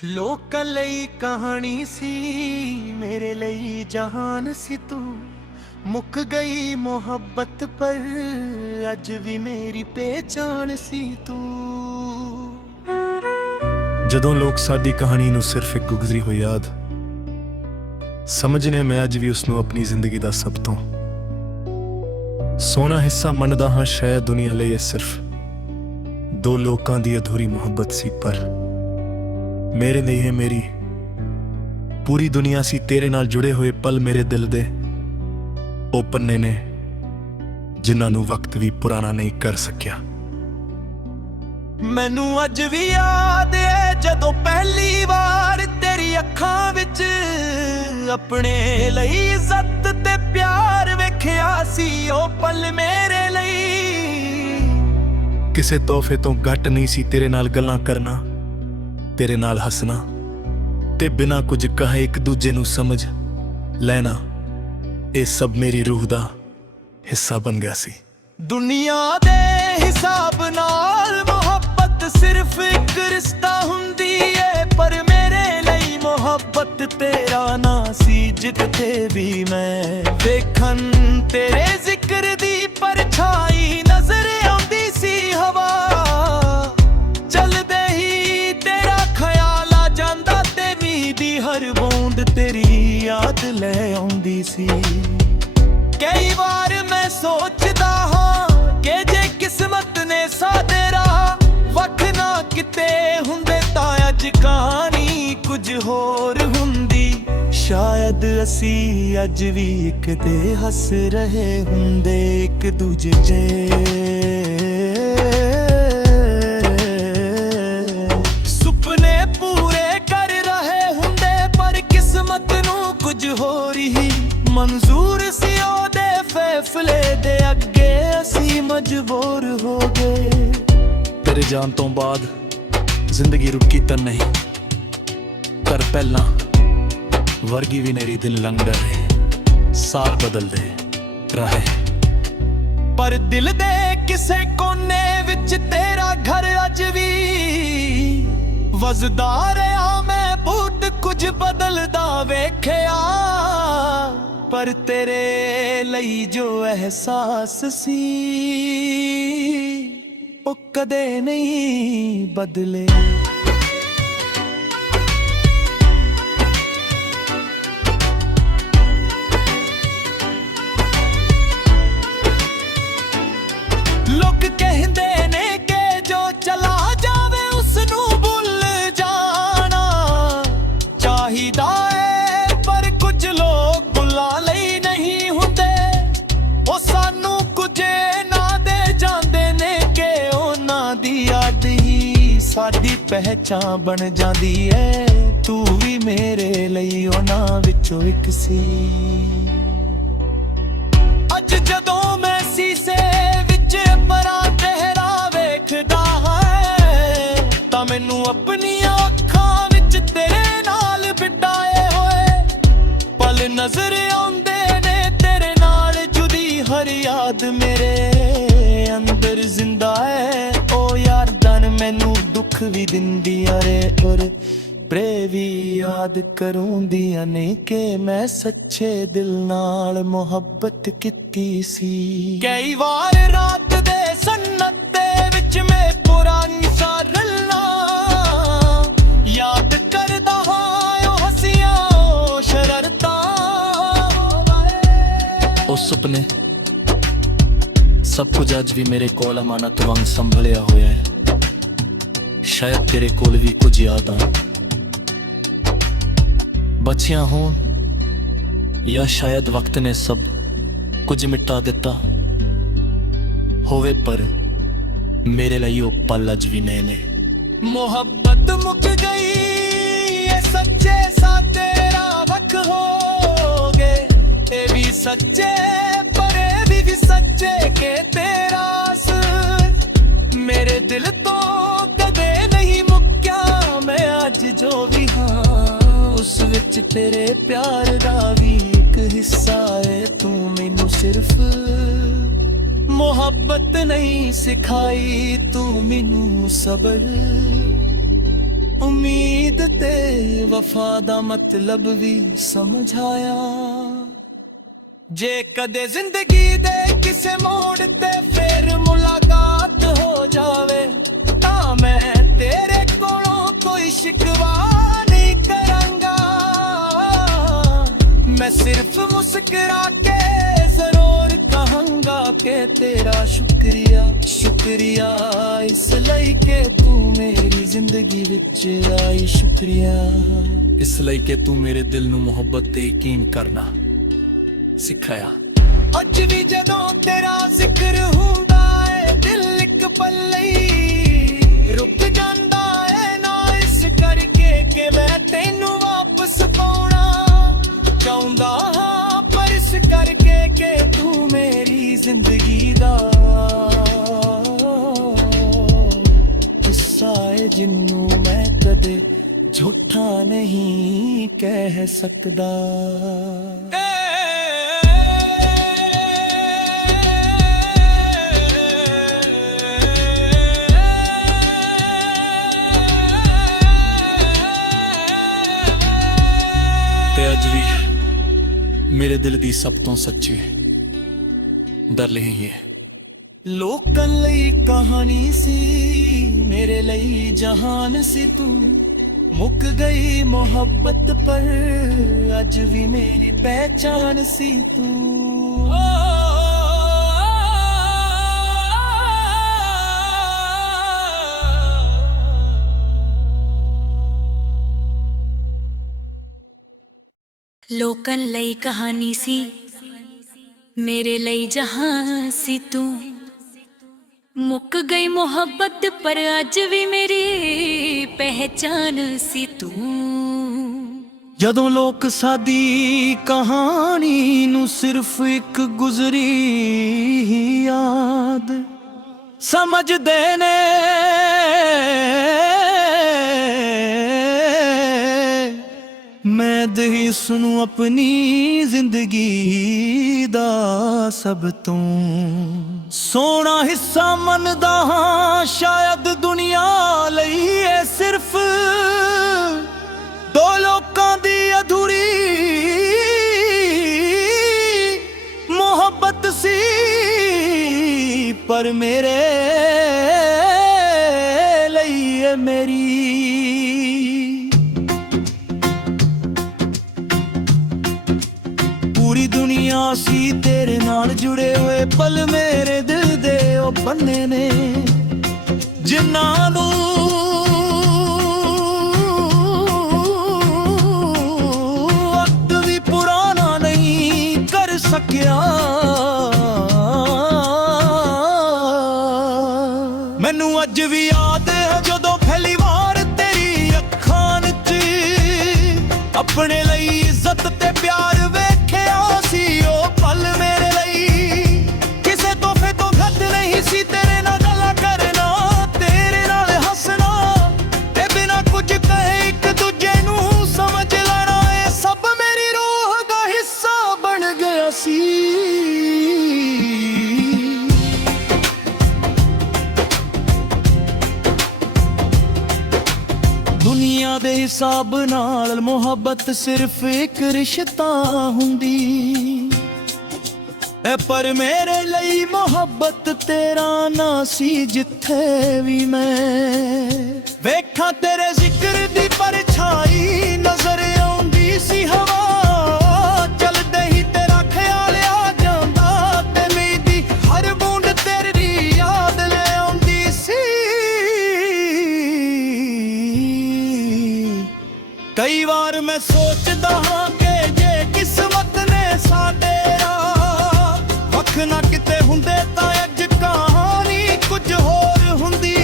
ਲੋਕਾਂ ਲਈ ਕਹਾਣੀ ਸੀ, ਮੇਰੇ ਲਈ ਜਹਾਨ ਸੀ ਤੂੰ। ਮੁੱਕ ਗਈ ਮੁਹੱਬਤ ਪਰ ਅੱਜ ਵੀ ਮੇਰੀ ਪਹਿਚਾਨ ਸੀ ਤੂੰ। ਜਦੋਂ ਲੋਕ ਸਾਡੀ ਕਹਾਣੀ ਨੂੰ ਸਿਰਫ ਇੱਕ ਗੁਜ਼ਰੀ ਹੋਈ ਯਾਦ ਸਮਝਨੇ, ਮੈਂ ਅੱਜ ਵੀ ਉਸ ਨੂੰ ਆਪਣੀ ਜ਼ਿੰਦਗੀ ਦਾ ਸਭ ਤੋਂ ਸੋਹਣਾ ਹਿੱਸਾ ਮੰਨਦਾ ਹਾਂ। ਸ਼ਾਇਦ ਦੁਨੀਆ ਲਈ ਇਹ ਸਿਰਫ ਦੋ ਲੋਕਾਂ ਦੀ ਅਧੂਰੀ ਮੁਹੱਬਤ ਸੀ, ਪਰ ਮੇਰੇ ਲਈ ਇਹ ਮੇਰੀ ਪੂਰੀ ਦੁਨੀਆ ਸੀ। ਤੇਰੇ ਨਾਲ ਜੁੜੇ ਹੋਏ ਪਲ ਮੇਰੇ ਦਿਲ ਦੇ ਉਹ ਪੰਨੇ ਨੇ ਜਿਨ੍ਹਾਂ ਨੂੰ ਵਕਤ ਵੀ ਪੁਰਾਣਾ ਨਹੀਂ ਕਰ ਸਕਿਆ। ਮੈਨੂੰ ਅੱਜ ਵੀ ਯਾਦ ਏ ਜਦੋਂ ਪਹਿਲੀ ਵਾਰ ਤੇਰੀ ਅੱਖਾਂ ਵਿੱਚ ਆਪਣੇ ਲਈ ਇੱਜ਼ਤ ਤੇ ਪਿਆਰ ਵੇਖਿਆ ਸੀ। ਉਹ ਪਲ ਮੇਰੇ ਲਈ ਕਿਸੇ ਤੋਹਫੇ ਤੋਂ ਘੱਟ ਨਹੀਂ ਸੀ। ਤੇਰੇ ਨਾਲ ਗੱਲਾਂ ਕਰਨਾ, ਤੇਰੇ ਨਾਲ ਹੱਸਣਾ ਤੇ ਬਿਨਾਂ ਕੁਝ ਕਹੇ ਇੱਕ ਦੂਜੇ ਨੂੰ ਸਮਝ ਲੈਣਾ, ਇਹ ਸਭ ਮੇਰੀ ਰੂਹ ਦਾ ਹਿੱਸਾ ਬਣ ਗਿਆ ਸੀ। ਦੁਨੀਆ ਦੇ ਹਿਸਾਬ ਨਾਲ ਮੁਹੱਬਤ ਸਿਰਫ ਇੱਕ ਰਿਸ਼ਤਾ ਹੁੰਦੀ ਏ, ਪਰ ਮੇਰੇ ਲਈ ਮੁਹੱਬਤ ਤੇਰਾ ਨਾਂ ਸੀ। ਜਿੱਥੇ ਵੀ ਮੈਂ ਵੇਖਣ ਤੇਰੇ ਜ਼ਿਕਰ ਦੀ ਪਰਛਾਈ ਨਜ਼ਰ ਆਉਂਦੀ ਸੀ। ਹਵਾ ਚੱਲਦੇ ਹੀ ਤੇਰਾ ਖਿਆਲ ਆ ਜਾਂਦਾ ਤੇ ਮੀਂਹ ਦੀ ਹਰ ਬੂੰਦ ਤੇਰੀ ਯਾਦ ਲੈ ਆਉਂਦੀ ਸੀ। ਕਈ ਵਾਰ ਮੈਂ ਸੋਚਦਾ ਹਾਂ ਕਿ ਜੇ ਕਿਸਮਤ ਨੇ ਸਾਡੇ ਰਾਹ ਵੱਖ ਨਾ ਕਿਤੇ ਹੁੰਦੇ ਤਾਂ ਅੱਜ ਕਹਾਣੀ ਕੁਝ ਹੋਰ ਹੁੰਦੀ। ਸ਼ਾਇਦ ਅਸੀਂ ਅੱਜ ਵੀ ਇੱਕ ਤੇ ਹੱਸ ਰਹੇ ਹੁੰਦੇ, ਇੱਕ ਦੂਜੇ ਜੇ ਸੁਪਨੇ ਪੂਰੇ ਕਰ ਰਹੇ ਹੁੰਦੇ, ਪਰ ਕਿਸਮਤ ਨੂੰ ਕੁਝ ਹੋਰ ਹੀ ਮਨਜ਼ੂਰ ਸੀ। ਉਹਦੇ ਫੈਸਲੇ ਦੇ ਅੱਗੇ ਅਸੀਂ ਮਜਬੂਰ ਹੋ ਗਏ। ਤੇਰੇ ਜਾਣ ਤੋਂ ਬਾਅਦ ਜ਼ਿੰਦਗੀ ਰੁਕੀ ਤਾਂ ਨਹੀਂ, ਪਰ ਪਹਿਲਾਂ ਵਰਗੀ ਵੀ ਮੇਰੀ ਦਿਲ ਲੰਘ ਰਹੇ, ਸਾਲ ਬਦਲਦੇ ਰਹੇ, ਪਰ ਦਿਲ ਦੇ ਕਿਸੇ ਕੋਨੇ ਵਿੱਚ ਤੇਰਾ ਘਰ ਅੱਜ ਵੀ ਵਜਦਾ ਰਿਹਾ। ਮੈਂ ਬਹੁਤ ਕੁਝ ਬਦਲਦਾ ਵੇਖਿਆ, ਪਰ ਤੇਰੇ ਲਈ ਜੋ ਅਹਿਸਾਸ ਸੀ ਉਹ ਕਦੇ ਨਹੀਂ ਬਦਲੇ। ਲੋਕ ਕਹਿੰਦੇ ਨੇ ਕਿ ਜੋ ਚਲਾ ਜਾਵੇ ਉਸ ਨੂੰ ਭੁੱਲ ਜਾਣਾ ਚਾਹੀਦਾ ਏ, ਪਰ ਕੁਝ ਲੋਕ ਭੁੱਲਣ ਲਈ ਨਹੀਂ ਹੁੰਦੇ। ਉਹ ਸਾਨੂੰ ਕੁਝ ਨਾ ਦੇ ਜਾਂਦੇ ਨੇ ਕਿ ਉਹਨਾਂ ਦੀ ਯਾਦ ਹੀ ਸਾਡੀ ਪਹਿਚਾਣ ਬਣ ਜਾਂਦੀ ਏ। ਤੂੰ ਵੀ ਮੇਰੇ ਲਈ ਉਹਨਾਂ ਵਿੱਚੋਂ ਇੱਕ ਸੀ। ਅੱਜ ਜਦੋਂ ਮੈਂ ਸੀਸੇ ਤਾਂ ਮੈਨੂੰ ਆਪਣੀਆਂ ਅੱਖਾਂ ਵਿੱਚ ਤੇਰੇ ਨਾਲ ਬਿਤਾਏ ਹੋਏ ਪਲ ਨਜ਼ਰ ਆਉਂਦੇ ਨੇ। ਤੇਰੇ ਨਾਲ ਜੁਦੀ ਹਰ ਯਾਦ ਮੇਰੇ ਅੰਦਰ ਜ਼ਿੰਦਾ ਹੈ। ਉਹ ਯਾਦਾਂ ਮੈਨੂੰ ਦੁੱਖ ਵੀ ਦਿੰਦੀਆਂ ਰੇ, ਔਰ ਪ੍ਰੇ ਵੀ ਯਾਦ ਕਰੂੰਦੀਆਂ ਨੇ ਕਿ ਮੈਂ ਸੱਚੇ ਦਿਲ ਨਾਲ ਮੁਹੱਬਤ ਕੀਤੀ ਸੀ। ਕਈ ਵਾਰ ਰਾਤ ਦੇ ਸੰਨਤੇ ਵਿੱਚ ਮੈਂ ਪੁਰਾਣੀ ਗੱਲਾਂ ਯਾਦ ਕਰਦਾ ਹਾਂ, ਉਹ ਹੱਸੀਆਂ ਉਹ ਸ਼ਰਾਰਤਾਂ ਉਹ ਸੁਪਨੇ ਸਭ ਕੁਝ ਅੱਜ ਵੀ ਮੇਰੇ ਕੋਲ ਅਮਾਨਤ ਵਾਂਗ ਸੰਭਲਿਆ ਹੋਇਆ ਹੈ। ਸ਼ਾਇਦ ਤੇਰੇ ਕੋਲ ਵੀ ਕੁਝ ਯਾਦਾਂ ਬਚੀਆਂ ਹੋਣ, ਜਾਂ ਸ਼ਾਇਦ ਵਕਤ ਨੇ ਸਭ ਕੁਝ ਮਿਟਾ ਦਿੱਤਾ ਹੋਵੇ, ਪਰ ਮੇਰੇ ਲਈ ਉਹ ਪਲ ਅੱਜ ਵੀ ਨਏ ਨੇ। ਮੁਹੱਬਤ ਮੁੱਕ ਗਈ ਇਹ ਸੱਚੇ ਸਾਡੇ ਰਾਹ ਵੱਖ ਹੋ ਗਏ। ਇਹ ਵੀ ਸੱਚੇ ਪਰ ਇਹ ਵੀ ਸੱਚੇ ਕਿ ਤੇਰਾ ਅਸਰ ਮੇਰੇ ਦਿਲ ਤੋਂ ਕਦੇ ਨਹੀਂ ਮੁੱਕਿਆ। ਮੈਂ ਅੱਜ ਜੋ ਵੀ ਹਾਂ ਉਸ ਵਿੱਚ ਤੇਰੇ ਪਿਆਰ ਦਾ ਵੀ ਇੱਕ ਹਿੱਸਾ ਏ। ਤੂੰ ਮੈਨੂੰ ਸਿਰਫ ਮੁਹੱਬਤ ਨਹੀਂ ਸਿਖਾਈ, ਤੂੰ ਮੈਨੂੰ ਸਬਰ ਉਮੀਦ ਤੇ ਵਫਾ ਦਾ ਮਤਲਬ ਵੀ ਸਮਝਾਇਆ। ਜੇ ਕਦੇ ਜ਼ਿੰਦਗੀ ਦੇ ਕਿਸੇ ਮੋੜ ਤੇ ਫੇਰ ਮੁਲਾਕਾਤ ਹੋ ਜਾਵੇ ਤਾਂ ਮੈਂ ਤੇਰੇ ਕੋਲੋਂ ਕੋਈ ਸ਼ਿਕਵਾ ਨਹੀਂ ਕਰਾਂਗਾ। मैं सिर्फ मुस्कुरा के जरूर कहूंगा कि तेरा शुक्रिया शुक्रिया इस लई के तू मेरी जिंदगी विच आई। शुक्रिया इस लई के तू मेरे दिल नू मुहब्बत ते यकीन करना सिखाया। अज भी जदों तेरा जिक्र हुंदा है दिल इक पल लई रुक जांदा है ना इस करके कि मैं तैनू वापस पाउणा चाहुंदा हां पर इस करके कि तू मेरी जिंदगी दा हिस्सा है जिन्नू मैं कदे झूठा नहीं कह सकदा। ते अज भी मेरे दिल दी सब तो सच्ची दर ही है। लोकां लई कहानी सी मेरे लई जहान सी तू मुक गई मोहब्बत पर अज भी मेरी पहचान सी तू। लोकन लई कहानी सी मेरे लई जहां सी तू मुक गई मोहब्बत पर अज भी मेरी पहचान सी तू। जदों लोक सादी कहानी नू सिर्फ एक गुजरी याद समझदे ने मैं इसनू अपनी जिंदगी दा सब तो सोना हिस्सा मनदा हां। शायद दुनिया लई है सिर्फ दो लोकां दी अधूरी मोहब्बत सी पर मेरे लई है मेरी। पूरी दुनिया सी तेरे नाल जुड़े हुए पल मेरे दिल दे ओ बन्ने ने जिन्हां नू वक्त भी पुराना नहीं कर सकिया। मैनू अज भी याद है जदों पहली बार तेरी अखां च अपने लई इज्जत ते प्यार दुनिया दे हिसाब नाल मोहब्बत सिर्फ एक रिश्ता हुंदी ऐ पर मेरे लई मोहब्बत तेरा ना सी। जिथे भी मैं वेखां तेरे जिक्र दी परछाई नजर आउंदी सी हवा चलदे ही तेरा ख्याल आ जांदा ते मेरी हर बूंद तेरी याद ले आउंदी सी। कई बार मैं सोचदा हां कि जे किस्मत ने साडे वख ना किते हुंदे तां अज कहानी कुछ होर हुंदी।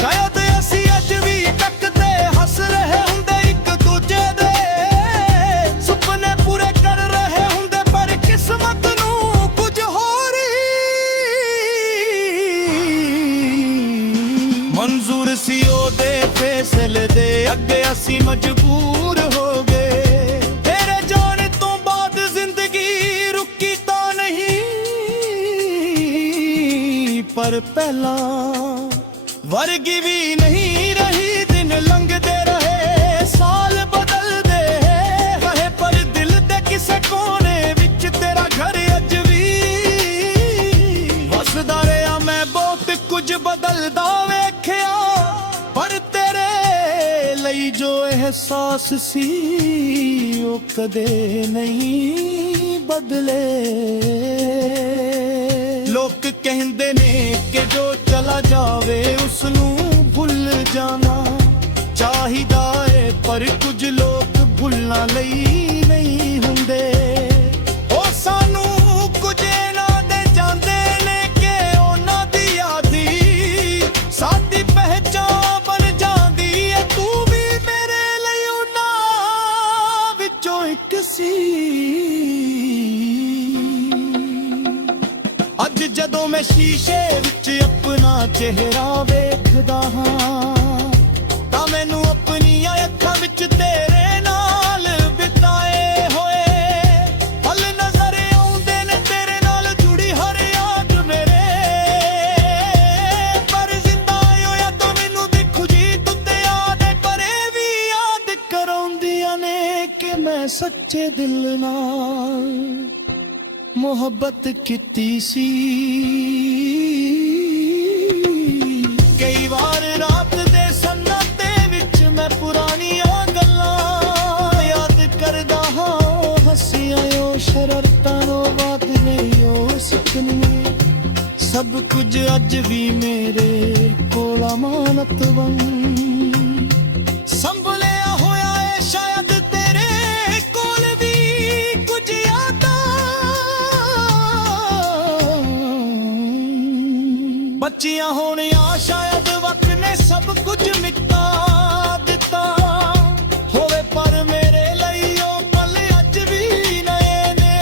शायद असीं अज भी तकदे हस रहे हुंदे एक दूजे दे सुपने पूरे कर रहे हुंदे पर किस्मत नू कुछ होर मंजूर सी ओदे फैसले दे अगे असी मजबूर हो गए। तेरे जाने तो बाद जिंदगी रुकी तो नहीं पर पहला वर्गी भी नहीं रही। दिन ਲਈ ਜੋ ਅਹਿਸਾਸ ਸੀ ਉਹ ਕਦੇ ਨਹੀਂ ਬਦਲੇ। ਲੋਕ ਕਹਿੰਦੇ ਨੇ ਕਿ ਜੋ ਚਲਾ ਜਾਵੇ ਉਸ ਨੂੰ ਭੁੱਲ ਜਾਣਾ ਚਾਹੀਦਾ ਏ, ਪਰ ਕੁਝ ਲੋਕ ਭੁੱਲਣ ਲਈ ਨਹੀਂ ਹੁੰਦੇ। ਉਹ ਸਾਨੂੰ ਕੁਝ ਨਾ ਦੇ ਜਾਂਦੇ ਨੇ ਕਿ ਉਹਨਾਂ ਦੀ ਯਾਦੀ ਸਾਡੀ ਪਹਿਚਾਣ ਬਣ ਜਾਂਦੀ ਏ। ਤੂੰ ਵੀ ਮੇਰੇ ਲਈ ਉਹਨਾਂ ਵਿੱਚੋਂ ਇੱਕ ਸੀ। ਅੱਜ ਜਦੋਂ ਮੈਂ ਸ਼ੀਸ਼ੇ ਵਿੱਚ ਆਪਣਾ ਚਿਹਰਾ ਵੇਖਦਾ ਹਾਂ ਤਾਂ ਮੈਨੂੰ ਆਪਣੀਆਂ ਅੱਖਾਂ ਵਿੱਚ ਤੇਰੇ ਨਾਲ ਬਿਤਾਏ ਹੋਏ ਪਲ ਨਜ਼ਰ ਆਉਂਦੇ ਨੇ, ਤੇਰੇ ਨਾਲ ਜੁੜੀ ਹਰ ਯਾਦ ਮੇਰੇ। ਪਰ ਜ਼ਿੰਦਾ ਹੋਇਆ ਤਾਂ ਮੈਨੂੰ ਦੇਖੂ ਜੀ ਤੂੰ ਤੇ ਯਾਦ ਕਰੇ ਵੀ ਯਾਦ ਕਰਾਉਂਦੀਆਂ ਨੇ ਕਿ ਮੈਂ ਸੱਚੇ ਦਿਲ ਨਾਲ ਮੁਹੱਬਤ ਕੀਤੀ ਸੀ। ਕਈ ਵਾਰ ਰਾਤ ਦੇ ਸੰਨਾਟੇ ਵਿੱਚ ਮੈਂ ਪੁਰਾਣੀਆਂ ਗੱਲਾਂ ਯਾਦ ਕਰਦਾ ਹਾਂ। ਹੱਸੀਆਂ ਉਹ ਸ਼ਰਾਰਤਾਂ ਉਹ ਬਾਤ ਨਹੀਂ ਉਹ ਸਿੱਖਣੀ ਸਭ ਕੁਝ ਅੱਜ ਵੀ ਮੇਰੇ ਕੋਲ ਅਮਾਨਤ ਵਾਂਗ ਸੰਭਲਿਆ ਹੋਇਆ ਏ। ਸ਼ਾਇਦ ਤੇਰੇ ਕੋਲ ਵੀ ਕੁਝ ਯਾਦਾਂ ਬੱਚੀਆਂ ਹੋਣੀਆਂ। ਸ਼ਾਇਦ ਵਕਤ ਨੇ ਸਭ ਕੁਝ ਮਿਟਾ ਦਿੱਤਾ ਹੋਵੇ, ਪਰ ਮੇਰੇ ਲਈ ਉਹ ਪਲ ਅੱਜ ਵੀ ਨਏ ਨੇ।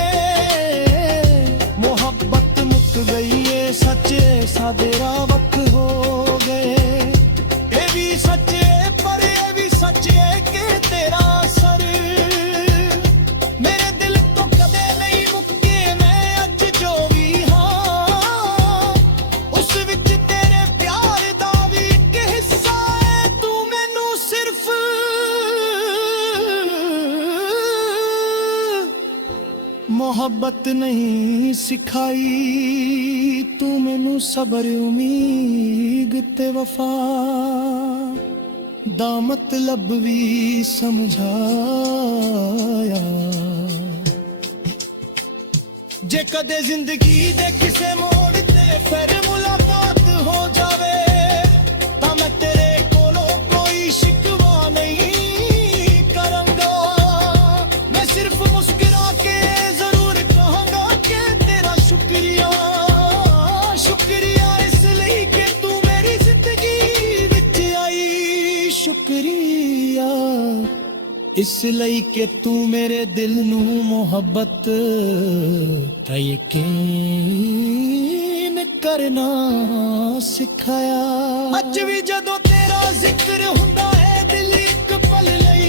ਮੁਹੱਬਤ ਮੁੱਕ ਗਈ ਏ, ਸੱਚੇ ਸਾਡੇ ਰਾਹ ਵੱਖ ਹੋ ਗਏ। ਇਹ ਵੀ ਸੱਚੇ ਪਰ ਇਹ ਵੀ ਸੱਚੇ ਕਿ ਤੇਰਾ ਸਰ ਮੇਰੇ ਦਿਲ ਤੋਂ ਕਦੇ ਨਹੀਂ ਮੁੱਕੇ। ਮੈਂ ਅੱਜ ਜੋ ਵੀ ਹਾਂ ਉਸ ਵਿੱਚ ਤੇਰੇ ਪਿਆਰ ਦਾ ਵੀ ਇੱਕ ਹਿੱਸਾ ਹੈ। ਤੂੰ ਮੈਨੂੰ ਸਿਰਫ ਮੁਹੱਬਤ ਨਹੀਂ ਸਿਖਾਈ, ਤੂੰ ਮੈਨੂੰ ਸਬਰ ਉਮੀਦ ਤੇ ਵਫਾ ਦਾ ਮਤਲਬ ਵੀ ਸਮਝਾਇਆ। ਜੇ ਕਦੇ ਜ਼ਿੰਦਗੀ ਦੇ ਕਿਸੇ ਮੋੜ ਤੇ ਫਿਰ ਮੁਲਾਕਾਤ ਹੋ ਜਾਵੇ ਤਾਂ ਮੈਂ ਤੇਰੇ ਕੋਲੋਂ ਕੋਈ ਸ਼ਿਕਵਾ ਨਹੀਂ ਕਰਾਂਗਾ। ਮੈਂ ਸਿਰਫ ਮੁਸਕਰਾ ਕੇ ਜ਼ਰੂਰ ਕਹਾਂਗਾ ਕਿ ਤੇਰਾ ਸ਼ੁਕਰੀਆ। ਸ਼ੁਕਰੀਆ ਇਸ ਲਈ ਕਿ ਤੂੰ ਮੇਰੀ ਜ਼ਿੰਦਗੀ ਵਿੱਚ ਆਈ। ਸ਼ੁਕਰੀਆ ਇਸ ਲਈ ਕਿ ਤੂੰ ਮੇਰੇ ਦਿਲ ਨੂੰ ਮੁਹੱਬਤ ਦਾ ਯਕੀਨ ਕਰਨਾ ਸਿਖਾਇਆ। ਅੱਜ ਵੀ ਜਦੋਂ ਤੇਰਾ ਜ਼ਿਕਰ ਹੁੰਦਾ ਹੈ ਦਿਲ ਇੱਕ ਪਲ ਲਈ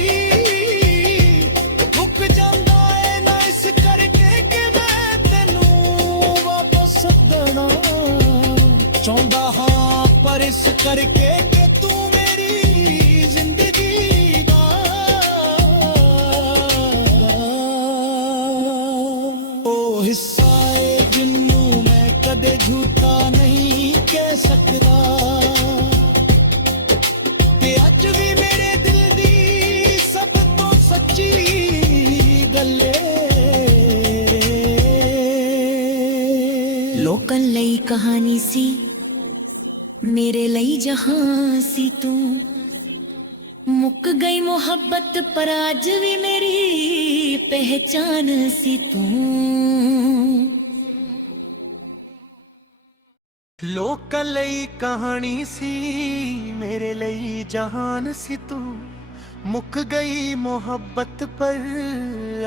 ਰੁਕ ਜਾਂਦਾ ਹੈ ਨਾ, ਇਸ ਕਰਕੇ ਕਿ ਮੈਂ ਤੈਨੂੰ ਵਾਪਸ ਸੱਦਣਾ ਚਾਹੁੰਦਾ ਹਾਂ, ਪਰ ਇਸ ਕਰਕੇ ਕਿ ਤੂੰ ਮੇਰੀ ਜ਼ਿੰਦਗੀ ਦਾ ਉਹ ਹਿੱਸਾ ਏ ਜਿਹਨੂੰ ਮੈਂ ਕਦੇ ਝੂਠਾ ਨਹੀਂ ਕਹਿ ਸਕਦਾ। ਤੇ ਅੱਜ ਵੀ ਮੇਰੇ ਦਿਲ ਦੀ ਸਭ ਤੋਂ ਸੱਚੀ ਗੱਲ ਏ। ਲੋਕਾਂ ਲਈ ਕਹਾਣੀ ਸੀ, ਮੇਰੇ ਲਈ ਜਹਾਂ ਸੀ ਤੂੰ। ਮੁੱਕ ਗਈ ਮੁਹੱਬਤ ਪਰ ਅੱਜ ਵੀ ਮੇਰੀ ਪਹਿਚਾਨ ਸੀ ਤੂੰ। ਲੋਕਾਂ ਲਈ ਕਹਾਣੀ ਸੀ, ਮੇਰੇ ਲਈ ਜਹਾਨ ਸੀ ਤੂੰ। ਮੁੱਕ ਗਈ ਮੁਹੱਬਤ ਪਰ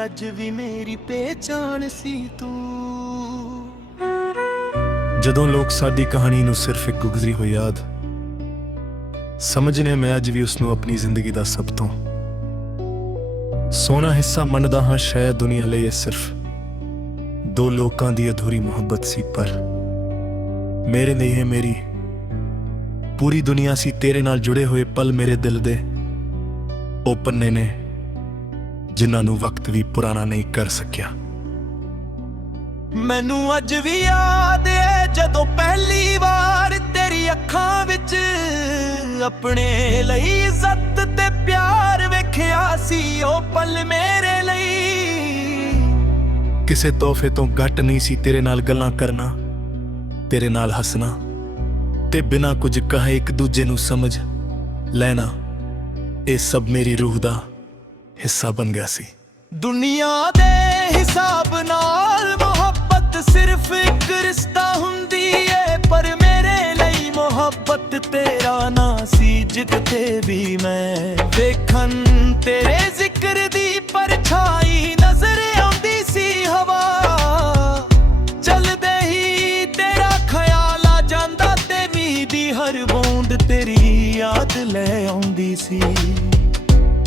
ਅੱਜ ਵੀ ਮੇਰੀ ਪਹਿਚਾਨ ਸੀ ਤੂੰ। ਜਦੋਂ ਲੋਕ ਸਾਡੀ ਕਹਾਣੀ ਨੂੰ ਸਿਰਫ ਇੱਕ ਗੁਜ਼ਰੀ ਹੋਈ ਯਾਦ ਸਮਝਨੇ, ਮੈਂ ਅੱਜ ਵੀ ਉਸ ਨੂੰ ਆਪਣੀ ਜ਼ਿੰਦਗੀ ਦਾ ਸਭ ਤੋਂ ਸੋਹਣਾ ਹਿੱਸਾ ਮੰਨਦਾ ਹਾਂ। ਸ਼ਾਇਦ ਦੁਨੀਆ ਲਈ ਇਹ ਸਿਰਫ ਦੋ ਲੋਕਾਂ ਦੀ ਅਧੂਰੀ ਮੁਹੱਬਤ ਸੀ, ਪਰ ਮੇਰੇ ਲਈ ਇਹ ਮੇਰੀ ਪੂਰੀ ਦੁਨੀਆ ਸੀ। ਤੇਰੇ ਨਾਲ ਜੁੜੇ ਹੋਏ ਪਲ ਮੇਰੇ ਦਿਲ ਦੇ ਉਹ ਪੰਨੇ ਨੇ ਜਿਨ੍ਹਾਂ ਨੂੰ ਵਕਤ ਵੀ ਪੁਰਾਣਾ ਨਹੀਂ ਕਰ ਸਕਿਆ। ਮੈਨੂੰ ਅੱਜ ਵੀ ਯਾਦ ਏ ਜਦੋਂ ਪਹਿਲੀ ਵਾਰ ਤੇਰੀ ਅੱਖਾਂ ਵਿੱਚ ਆਪਣੇ ਲਈ ਇੱਜ਼ਤ ਤੇ ਪਿਆਰ ਪਲ ਮੇਰੇ ਲਈ। ਕਿਸੇ ਤੋਹਫੇ ਤੋਂ ਘੱਟ ਨਹੀਂ ਸੀ ਤੇਰੇ ਨਾਲ ਗੱਲਾਂ ਕਰਨਾ, ਤੇਰੇ ਨਾਲ ਹੱਸਣਾ ਤੇ ਬਿਨਾਂ ਕੁਝ ਕਹੇ ਇੱਕ ਦੂਜੇ ਨੂੰ ਸਮਝ ਲੈਣਾ। ਇਹ ਸਭ ਮੇਰੀ ਰੂਹ ਦਾ ਹਿੱਸਾ ਬਣ ਗਿਆ ਸੀ। ਦੁਨੀਆ ਦੇ ਹਿਸਾਬ ਨਾਲ ਮੁਹੱਬਤ ਸਿਰਫ ਇੱਕ ਰਿਸ਼ਤਾ ਹੁੰਦੀ ਏ, ਪਰ ਮੇਰੇ ਲਈ ਮੁਹੱਬਤ ਤੇਰਾ ਨਾਂ ਸੀ ਜਿੱਥੇ ਵੀ ਮੈਂ ਵੇਖਣ ਤੇਰੇ ਜ਼ਿਕਰ ਦੀ ਪਰਛਾਈ ਨਜ਼ਰ ਆਉਂਦੀ ਸੀ ਹਵਾ। ਚੱਲਦੇ ਹੀ ਤੇਰਾ ਖਿਆਲ ਆ ਜਾਂਦਾ ਤੇ ਮੀਂਹ ਦੀ ਹਰ ਬੂੰਦ ਤੇਰੀ ਯਾਦ ਲੈ ਆਉਂਦੀ ਸੀ।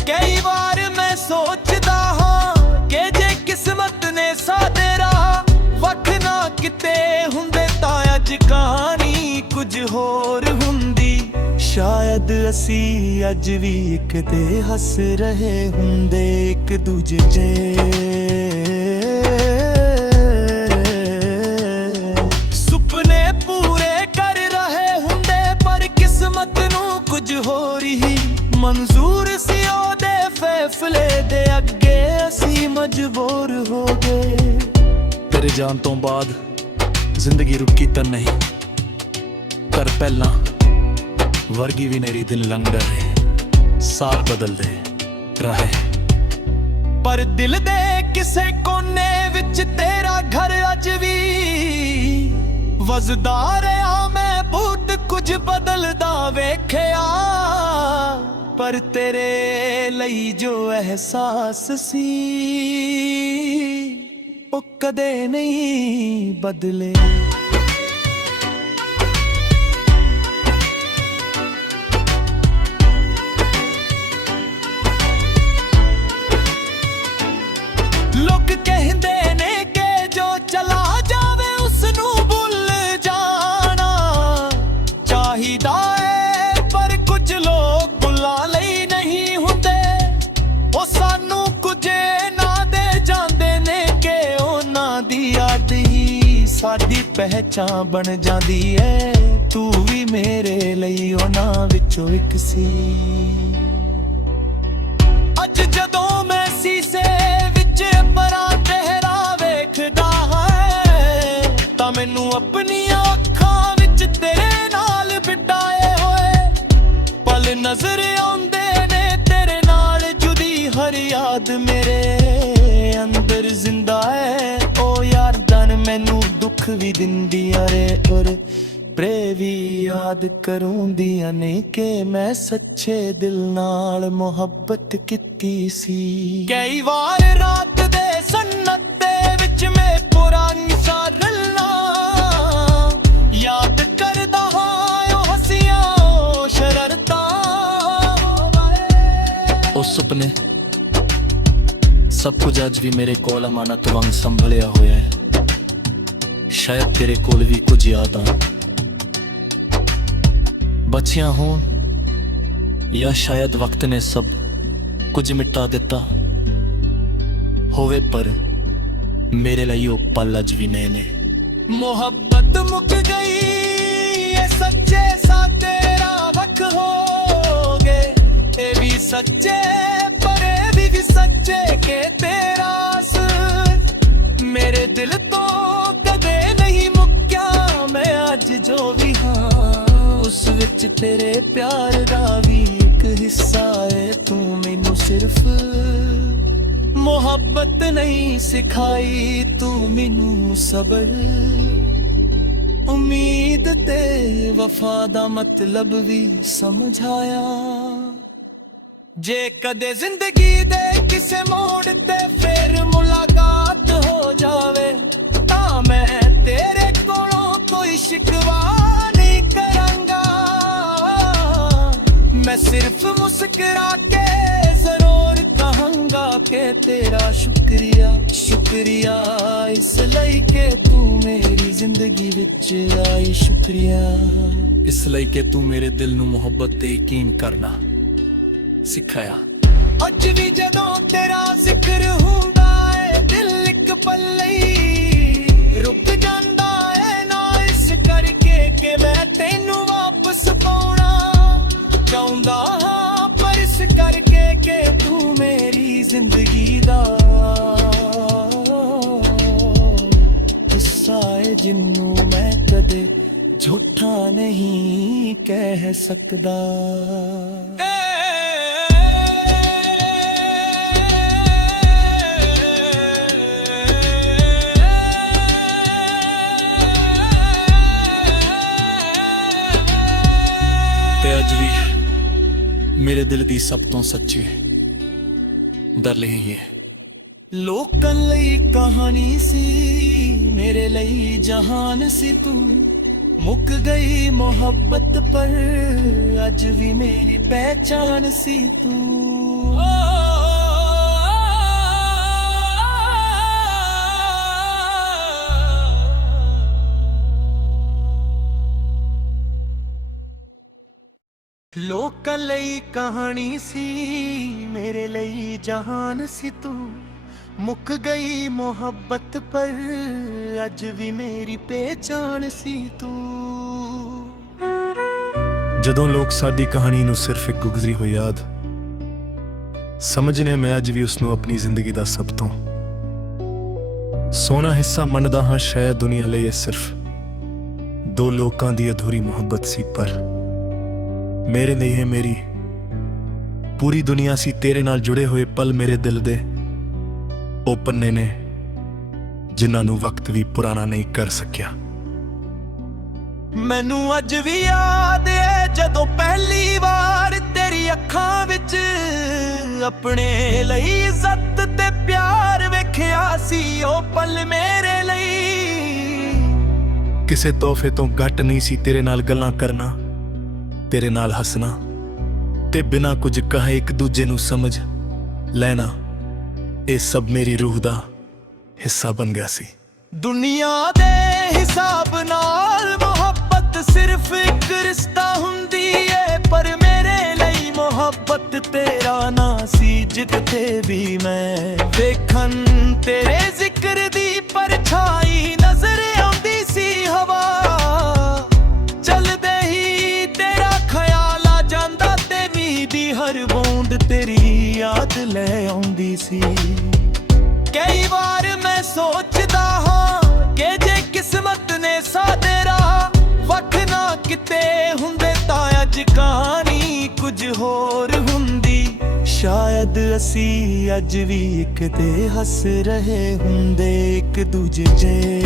ਕਈ ਵਾਰ ਮੈਂ ਸੋਚਦਾ ਹਾਂ ਕਿ ਜੇ ਕਿਸਮਤ ਨੇ ਸਾਡੇ ਰਾਹ ਵੱਖ ਨਾ ਕਿਤੇ ਹੁੰਦੇ ਤਾਂ ਅੱਜ ਕਹਾਣੀ ਕੁਝ ਹੋਰ ਹੁੰਦੀ। ਸ਼ਾਇਦ ਅਸੀਂ ਅੱਜ ਵੀ ਇੱਕ ਤੇ ਹੱਸ ਰਹੇ ਹੁੰਦੇ ਇੱਕ ਦੂਜੇ 'ਤੇ। ਸੁਪਨੇ ਪੂਰੇ ਕਰ ਰਹੇ ਹੁੰਦੇ ਪਰ ਕਿਸਮਤ ਨੂੰ ਕੁਝ ਹੋਰ ਹੀ ਮਨਜ਼ੂਰ ਸੀ। ਉਹਦੇ ਫੈਸਲੇ ਦੇ ਅੱਗੇ ਅਸੀਂ ਮਜਬੂਰ ਹੋ ਗਏ। ਤੇਰੇ ਜਾਣ ਤੋਂ ਬਾਅਦ ਜ਼ਿੰਦਗੀ ਰੁਕੀ ਤਾਂ ਨਹੀਂ, ਪਰ ਪਹਿਲਾਂ ਵਰਗੀ ਵੀ ਮੇਰੀ ਦਿਨ ਲੰਘ ਰਹੇ, ਸਾਲ ਬਦਲਦੇ ਰਹੇ। ਪਰ ਦਿਲ ਦੇ ਕਿਸੇ ਕੋਨੇ ਵਿੱਚ ਤੇਰਾ ਘਰ ਅੱਜ ਵੀ ਵਸਦਾ ਰਿਹਾ। ਮੈਂ ਬਹੁਤ ਕੁਝ ਬਦਲਦਾ ਵੇਖਿਆ, ਪਰ ਤੇਰੇ ਲਈ ਜੋ ਅਹਿਸਾਸ ਸੀ ਉਹ ਕਦੇ ਨਹੀਂ ਬਦਲੇ। ਲੋਕ ਕਹਿੰਦੇ ਨੇ ਕਿ ਜੋ ਚਲਾ ਜਾਵੇ ਉਸ ਨੂੰ ਭੁੱਲ ਜਾਣਾ ਚਾਹੀਦਾ ਏ, ਪਰ ਕੁਝ ਲੋਕ ਭੁੱਲਾਂ ਲਈ ਨਹੀਂ ਹੁੰਦੇ। ਉਹ ਸਾਨੂੰ ਕੁਝ ਨਾ ਦੇ ਜਾਂਦੇ ਨੇ ਕਿ ਉਹਨਾਂ ਦੀ ਯਾਦ ਹੀ ਸਾਡੀ ਪਹਿਚਾਣ ਬਣ ਜਾਂਦੀ ਏ। ਤੂੰ ਵੀ ਮੇਰੇ ਲਈ ਉਹਨਾਂ ਵਿੱਚੋਂ ਇੱਕ ਸੀ। ਅੱਜ ਜਦੋਂ ਮੈਂ ਸੀਸੇ ਪਰਾਂ ਤੇਰਾ ਵੇਖਦਾ ਹੈ ਤਾਂ ਮੈਨੂੰ ਆਪਣੀਆਂ ਅੱਖਾਂ ਵਿੱਚ ਤੇਰੇ ਨਾਲ ਬਿਤਾਏ ਹੋਏ ਪਲ ਨਜ਼ਰ ਆਉਂਦੇ ਨੇ। ਤੇਰੇ ਨਾਲ ਜੁਦੀ ਹਰ ਯਾਦ ਮੇਰੇ ਅੰਦਰ ਜ਼ਿੰਦਾ ਹੈ। ਉਹ ਯਾਦਾਂ ਮੈਨੂੰ ਦੁੱਖ ਵੀ ਦਿੰਦੀਆਂ ਰੇ ਔਰ ਪ੍ਰੇ ਵੀ ਯਾਦ ਕਰੂੰਦੀਆਂ ਨੇ ਕਿ ਮੈਂ ਸੱਚੇ ਦਿਲ ਨਾਲ ਮੁਹੱਬਤ ਕੀਤੀ ਸੀ। ਕਈ ਵਾਰ ਰਾਤ ਦੇ ਸੰਨਤੇ ਵਿੱਚ ਮੈਂ ਪੁਰਾਣੀਆਂ ਗੱਲਾਂ ਯਾਦ ਕਰਦਾ ਹਾਂ। ਉਹ ਹੱਸੀਆਂ ਉਹ ਸ਼ਰਾਰਤਾਂ ਉਹ ਸੁਪਨੇ ਸਭ ਕੁਝ ਅੱਜ ਵੀ ਮੇਰੇ ਕੋਲ ਅਮਾਨਤ ਵਾਂਗ ਸੰਭਲਿਆ ਹੋਇਆ ਹੈ। ਸ਼ਾਇਦ ਤੇਰੇ ਕੋਲ ਵੀ ਕੁਝ ਯਾਦਾਂ ਬਚੀਆਂ ਹੋਣ, ਜਾਂ ਸ਼ਾਇਦ ਵਕਤ ਨੇ ਸਭ ਕੁਝ ਮਿਟਾ ਦਿੱਤਾ ਹੋਵੇ, ਪਰ ਮੇਰੇ ਲਈ ਉਹ ਪਲ ਅੱਜ ਵੀ ਨਏ ਨੇ। ਮੁਹੱਬਤ ਮੁੱਕ ਗਈ ਇਹ ਸੱਚੇ ਸਾਡੇ ਰਾਹ ਵੱਖ ਹੋ ਗਏ। ਇਹ ਵੀ ਸੱਚੇ ਪਰ ਇਹ ਵੀ ਸੱਚੇ ਕਿ ਤੇਰਾ ਅਸਰ ਮੇਰੇ ਦਿਲ ਤੋਂ ਕਦੇ ਨਹੀਂ ਮੁੱਕਿਆ। ਮੈਂ ਅੱਜ ਜੋ ਵੀ ਹਾਂ ਉਸ ਵਿੱਚ ਤੇਰੇ ਪਿਆਰ ਦਾ ਵੀ ਇੱਕ ਹਿੱਸਾ ਏ। ਤੂੰ ਮੈਨੂੰ ਸਿਰਫ ਮੁਹੱਬਤ ਨਹੀਂ ਸਿਖਾਈ, ਤੂੰ ਮੈਨੂੰ ਸਬਰ ਉਮੀਦ ਤੇ ਵਫਾ ਦਾ ਮਤਲਬ ਵੀ ਸਮਝਾਇਆ। ਜੇ ਕਦੇ ਜ਼ਿੰਦਗੀ ਦੇ ਕਿਸੇ ਮੋੜ ਤੇ ਫੇਰ ਮੁਲਾਕਾਤ ਹੋ ਜਾਵੇ ਤਾਂ ਮੈਂ ਤੇਰੇ ਕੋਲੋਂ ਕੋਈ ਸ਼ਿਕਵਾ ਨਹੀਂ ਕਰਾਂਗਾ। मैं सिर्फ मुस्कुरा के जरूर कहूंगा कि तेरा शुक्रिया शुक्रिया इसलिए कि तू मेरी जिंदगी विच आई। शुक्रिया इसलिए कि तू मेरे दिल नू मुहब्बत ते यकीन करना सिखाया। अज भी जदों तेरा जिक्र हुंदा है दिल एक पल लई रुक जांदा है ना, इस करके कि मैं तेनू वापस पाउणा चाहुंदा हां, पर इस करके कि तू मेरी ਜ਼ਿੰਦਗੀ ਦਾ ਹਿੱਸਾ ਏ ਜਿਹਨੂੰ ਮੈਂ ਕਦੇ ਝੂਠਾ ਨਹੀਂ ਕਹਿ ਸਕਦਾ। ਤੇ ਅੱਜ ਵੀ ਮੇਰੇ ਦਿਲ ਦੀ ਸਭ ਤੋਂ ਸੱਚੀ ਦਰਦ ਇਹੀ ਹੈ। ਲੋਕਾਂ ਲਈ ਕਹਾਣੀ ਸੀ, ਮੇਰੇ ਲਈ ਜਹਾਨ ਸੀ ਤੂੰ। ਮੁੱਕ ਗਈ ਮੁਹੱਬਤ ਪਰ ਅੱਜ ਵੀ ਮੇਰੀ ਪਹਿਚਾਨ ਸੀ ਤੂੰ। ਲੋਕਾਂ ਲਈ ਕਹਾਣੀ ਸੀ, ਮੇਰੇ ਲਈ ਜਹਾਨ ਸੀ ਤੂੰ। ਮੁੱਕ ਗਈ ਮੁਹੱਬਤ ਪਰ ਅੱਜ ਵੀ ਮੇਰੀ ਪਹਿਚਾਨ ਸੀ ਤੂੰ। ਜਦੋਂ ਲੋਕ ਸਾਡੀ ਕਹਾਣੀ ਨੂੰ ਸਿਰਫ ਇੱਕ ਗੁਜ਼ਰੀ ਹੋਈ ਯਾਦ ਸਮਝਨੇ, ਮੈਂ ਅੱਜ ਵੀ ਉਸ ਨੂੰ ਆਪਣੀ ਜ਼ਿੰਦਗੀ ਦਾ ਸਭ ਤੋਂ ਸੋਹਣਾ ਹਿੱਸਾ ਮੰਨਦਾ ਹਾਂ। ਸ਼ਾਇਦ ਦੁਨੀਆ ਲਈ ਇਹ ਸਿਰਫ ਦੋ ਲੋਕਾਂ ਦੀ ਅਧੂਰੀ ਮੁਹੱਬਤ ਸੀ, ਪਰ ਮੇਰੇ ਲਈ ਇਹ ਮੇਰੀ ਪੂਰੀ ਦੁਨੀਆ ਸੀ। ਤੇਰੇ ਨਾਲ ਜੁੜੇ ਹੋਏ ਪਲ ਮੇਰੇ ਦਿਲ ਦੇ ਉਹ ਪੰਨੇ ਨੇ ਜਿਨ੍ਹਾਂ ਨੂੰ ਵਕਤ ਵੀ ਪੁਰਾਣਾ ਨਹੀਂ ਕਰ ਸਕਿਆ। ਮੈਨੂੰ ਅੱਜ ਵੀ ਯਾਦ ਏ ਜਦੋਂ ਪਹਿਲੀ ਵਾਰ ਤੇਰੀ ਅੱਖਾਂ ਵਿੱਚ ਆਪਣੇ ਲਈ ਇੱਜ਼ਤ ਤੇ ਪਿਆਰ ਵੇਖਿਆ ਸੀ। ਉਹ ਪਲ ਮੇਰੇ ਲਈ ਕਿਸੇ ਤੋਹਫੇ ਤੋਂ ਘੱਟ ਨਹੀਂ ਸੀ। ਤੇਰੇ ਨਾਲ ਗੱਲਾਂ ਕਰਨਾ, ਤੇਰੇ ਨਾਲ ਹੱਸਣਾ ਤੇ ਬਿਨਾਂ ਕੁਝ ਕਹੇ ਇੱਕ ਦੂਜੇ ਨੂੰ ਸਮਝ ਲੈਣਾ, ਇਹ ਸਭ ਮੇਰੀ ਰੂਹ ਦਾ ਹਿੱਸਾ ਬਣ ਗਿਆ ਸੀ। ਦੁਨੀਆ ਦੇ ਹਿਸਾਬ ਨਾਲ ਮੁਹੱਬਤ ਸਿਰਫ ਇੱਕ ਰਿਸ਼ਤਾ ਹੁੰਦੀ ਏ, ਪਰ ਮੇਰੇ ਲਈ ਮੁਹੱਬਤ ਤੇਰਾ ਨਾਂ ਸੀ। ਜਿੱਥੇ ਵੀ ਮੈਂ ਵੇਖਣ ਤੇਰੇ ਜ਼ਿਕਰ ਦੀ ਪਰਛਾਈ ਨਜ਼ਰ ਆਉਂਦੀ ਸੀ। ਹਵਾ ਚੱਲਦੇ ਹੀ ਤੇਰਾ ਖਿਆਲ ਆ ਜਾਂਦਾ ਤੇ ਮੀਂਹ ਦੀ ਹਰ ਬੂੰਦ ਤੇਰੀ ਯਾਦ ਲੈ ਆਉਂਦੀ ਸੀ। ਕਈ ਵਾਰ ਮੈਂ ਸੋਚਦਾ ਹਾਂ ਕਿ ਜੇ ਕਿਸਮਤ ਨੇ ਸਾਡੇ ਰਾਹ ਵੱਖ ਨਾ ਕਿਤੇ ਹੁੰਦੇ ਤਾਂ ਅੱਜ ਕਹਾਣੀ ਕੁਝ ਹੋਰ ਹੁੰਦੀ। ਸ਼ਾਇਦ ਅਸੀਂ ਅੱਜ ਵੀ ਇੱਕ ਤੇ ਹੱਸ ਰਹੇ ਹੁੰਦੇ, ਇੱਕ ਦੂਜੇ ਜੇ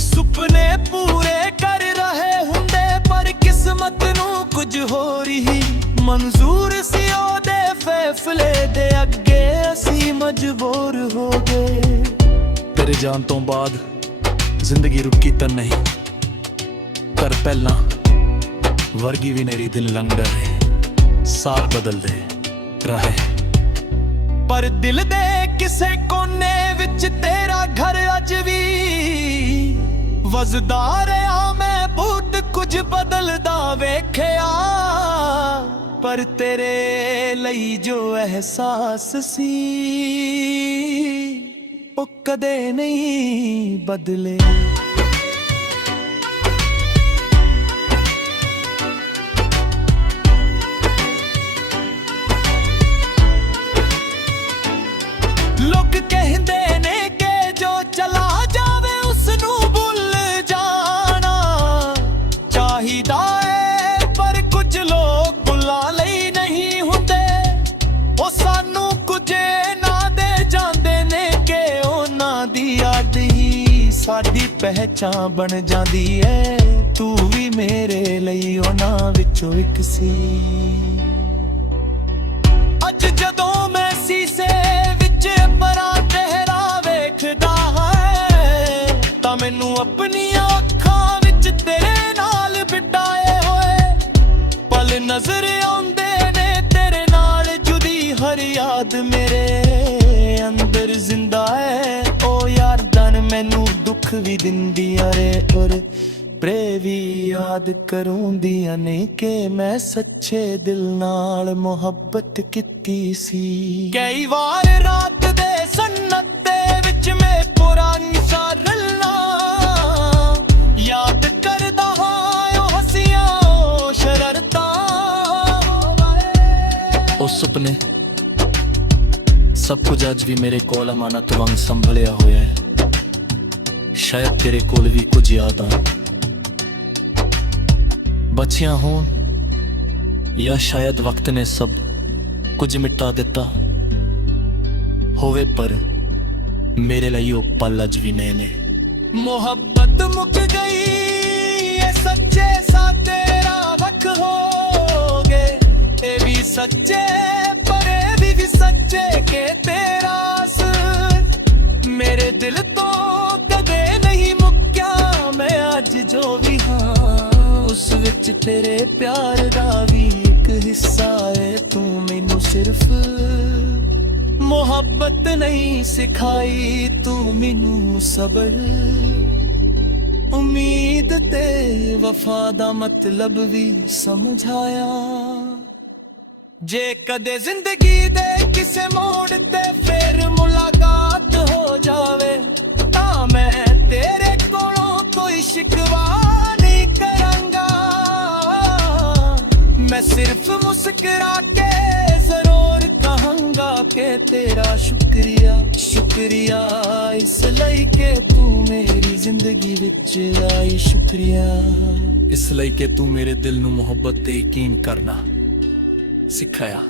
ਸੁਪਨੇ ਪੂਰੇ ਕਰ ਰਹੇ ਹੁੰਦੇ, ਪਰ ਕਿਸਮਤ ਨੂੰ ਕੁਝ ਹੋਰ ਹੀ ਮਨਜ਼ੂਰ ਸੀ। ਉਹਦੇ ਫੈਸਲੇ ਦੇ ਅੱਗੇ ਅਸੀਂ ਮਜਬੂਰ ਹੋ ਗਏ। ਤੇਰੇ ਜਾਣ ਤੋਂ ਬਾਅਦ ਜ਼ਿੰਦਗੀ ਰੁਕੀ ਤਾਂ ਨਹੀਂ, ਪਰ ਪਹਿਲਾਂ ਵਰਗੀ ਵੀ ਮੇਰੀ ਦਿਲ ਲੰਘ ਰਹੇ, ਸਾਲ ਬਦਲਦੇ ਰਹੇ, ਪਰ ਦਿਲ ਦੇ ਕਿਸੇ ਕੋਨੇ ਵਿੱਚ ਤੇਰਾ ਘਰ ਅੱਜ ਵੀ ਵਸਦਾ ਰਿਹਾ। ਮੈਂ ਬਹੁਤ ਕੁਝ ਬਦਲਦਾ ਵੇਖਿਆ, ਪਰ ਤੇਰੇ ਲਈ ਜੋ ਅਹਿਸਾਸ ਸੀ ਉਹ ਕਦੇ ਨਹੀਂ ਬਦਲੇ। ਲੋਕ ਕਹਿੰਦੇ ਨੇ ਕਿ ਜੋ ਚਲਾ ਜਾਵੇ ਉਸ ਨੂੰ ਭੁੱਲ ਜਾਣਾ ਚਾਹੀਦਾ ਏ, ਪਰ ਕੁਝ ਲੋਕ ਭੁੱਲਾਂ ਲਈ ਨਹੀਂ ਹੁੰਦੇ। ਉਹ ਸਾਨੂੰ ਕੁਝ ਨਾ ਦੇ ਜਾਂਦੇ ਨੇ ਕਿ ਉਹਨਾਂ ਦੀ ਯਾਦ ਹੀ ਸਾਡੀ ਪਹਿਚਾਨ ਬਣ ਜਾਂਦੀ ਏ। ਤੂੰ ਵੀ ਮੇਰੇ ਲਈ ਉਹਨਾਂ ਵਿੱਚੋਂ ਇੱਕ ਸੀ। ਅੱਜ ਜਦੋਂ ਮੈਂ ਸੀਸੇ ਵਿੱਚ ਪਰਾਂ ਚਿਹਰਾ ਵੇਖਦਾ ਹੈ ਤਾਂ ਮੈਨੂੰ ਆਪਣੀਆਂ ਅੱਖਾਂ ਵਿੱਚ ਤੇਰੇ ਨਾਲ ਬਿਤਾਏ ਹੋਏ ਪਲ ਨਜ਼ਰ ਆਉਂਦੇ ਨੇ। ਤੇਰੇ ਨਾਲ ਜੁਦੀ ਹਰ ਯਾਦ ਮੇਰੇ ਅੰਦਰ ਜ਼ਿੰਦਾ ਹੈ। ਉਹ ਯਾਦਾਂ ਮੈਨੂੰ ਦੁੱਖ ਵੀ ਦਿੰਦੀਆਂ ਰੇ, ਔਰ ਪ੍ਰੇ ਵੀ ਯਾਦ ਕਰੂੰਦੀਆਂ ਨੇ ਕਿ ਮੈਂ ਸੱਚੇ ਦਿਲ ਨਾਲ ਮੁਹੱਬਤ ਕੀਤੀ ਸੀ। ਕਈ ਵਾਰ ਰਾਤ ਦੇ ਸੰਨਤੇ ਵਿੱਚ ਮੈਂ ਪੁਰਾਣੀ ਸਾਰਲਾਂ ਯਾਦ ਕਰਦਾ ਹਾਂ, ਉਹ ਹੱਸੀਆਂ ਸ਼ਰਾਰਤਾਂ ਉਹ ਸੁਪਨੇ ਸਭ ਕੁਝ ਅੱਜ ਵੀ ਮੇਰੇ ਕੋਲ ਅਮਾਨਤ ਵਾਂਗ ਸੰਭਲਿਆ ਹੋਇਆ ਹੈ। ਸ਼ਾਇਦ ਤੇਰੇ ਕੋਲ ਵੀ ਕੁਝ ਯਾਦਾਂ ਬਚੀਆਂ ਹੋਣ, ਜਾਂ ਸ਼ਾਇਦ ਵਕਤ ਨੇ ਸਭ ਕੁਝ ਮਿਟਾ ਦਿੱਤਾ ਹੋਵੇ, ਪਰ ਮੇਰੇ ਲਈ ਉਹ ਪਲ ਅੱਜ ਵੀ ਨਏ ਨੇ। ਮੁਹੱਬਤ ਮੁੱਕ ਗਈ ਇਹ ਸੱਚੇ ਸਾਦੇ ਰਾਹ ਵੱਖ ਹੋ ਗਏ। ਇਹ ਵੀ ਸੱਚੇ ਪਰ ਇਹ ਵੀ ਸੱਚੇ ਕਿ ਤੇਰਾ ਅਸਰ ਮੇਰੇ ਦਿਲ ਤੋਂ ਕਦੇ ਨਹੀਂ ਮੁੱਕਿਆ। ਮੈਂ ਅੱਜ ਜੋ ਵੀ ਹਾਂ ਉਸ ਵਿੱਚ ਤੇਰੇ ਪਿਆਰ ਦਾ ਵੀ ਇੱਕ ਹਿੱਸਾ ਏ। ਤੂੰ ਮੈਨੂੰ ਸਿਰਫ ਮੁਹੱਬਤ ਨਹੀਂ ਸਿਖਾਈ, ਤੂੰ ਮੈਨੂੰ ਸਬਰ, ਉਮੀਦ ਤੇ ਵਫਾ ਦਾ ਮਤਲਬ ਵੀ ਸਮਝਾਇਆ। ਜੇ ਕਦੇ ਜ਼ਿੰਦਗੀ ਦੇ ਕਿਸੇ ਮੋੜ ਤੇ ਫੇਰ ਮੁਲਾਕਾਤ ਹੋ ਜਾਵੇ ਤਾਂ ਮੈਂ ਤੇਰੇ ਕੋਲੋਂ ਕੋਈ ਸ਼ਿਕਵਾ ਨਹੀਂ ਕਰਾਂਗਾ। ਮੈਂ ਸਿਰਫ ਮੁਸਕਰਾ ਕੇ ਜ਼ਰੂਰ ਕਹਾਂਗਾ ਕਿ ਤੇਰਾ ਸ਼ੁਕਰੀਆ, ਸ਼ੁਕਰੀਆ ਇਸ ਲਈ ਕਿ ਤੂੰ ਮੇਰੀ ਜ਼ਿੰਦਗੀ ਵਿੱਚ ਆਈ। ਸ਼ੁਕਰੀਆ ਇਸ ਲਈ ਕਿ ਤੂੰ ਮੇਰੇ ਦਿਲ ਨੂੰ ਮੁਹੱਬਤ ਤੇ ਯਕੀਨ ਕਰਨਾ ਸਿਖਾਇਆ।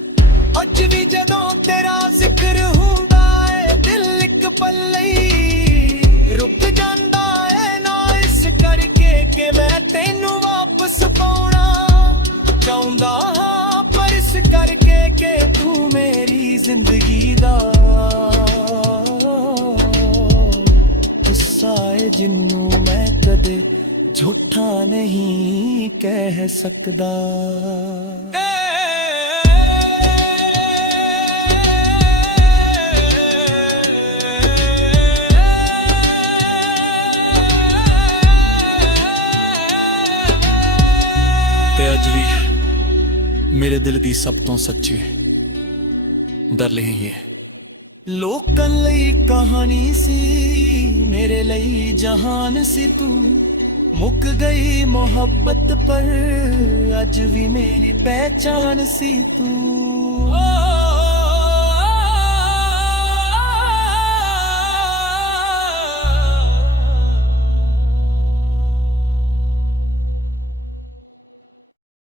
ਅੱਜ ਵੀ ਜਦੋਂ ਤੇਰਾ ਜ਼ਿਕਰ ਹੁੰਦਾ ਏ ਦਿਲ ਇੱਕ ਪਲ ਲਈ ਰੁਕ ਜਾਂਦਾ ਏ, ਨਾ ਇਸ ਕਰਕੇ ਕਿ ਮੈਂ ਤੈਨੂੰ ਵਾਪਸ ਪਾਉਣਾ ਚਾਹੁੰਦਾ ਹਾਂ, ਪਰ ਇਸ ਕਰਕੇ ਕਿ ਤੂੰ ਮੇਰੀ ਜ਼ਿੰਦਗੀ ਦਾ ਹਿੱਸਾ ਏ, ਜਿਹਨੂੰ ਮੈਂ ਕਦੇ ਝੂਠਾ ਨਹੀਂ ਕਹਿ ਸਕਦਾ। ਤੇ ਅੱਜ ਵੀ ਮੇਰੇ ਦਿਲ ਦੀ ਸਭ ਤੋਂ ਸੱਚੀ ਦਰਦ ਇਹ ਹੈ। ਲੋਕਾਂ ਲਈ ਕਹਾਣੀ ਸੀ ਮੇਰੇ ਲਈ ਜਹਾਨ ਸੀ ਤੂੰ। ਮੁੱਕ ਗਈ ਮੁਹੱਬਤ ਪਰ ਅੱਜ ਵੀ ਮੇਰੀ ਪਹਿਚਾਨ ਸੀ ਤੂੰ।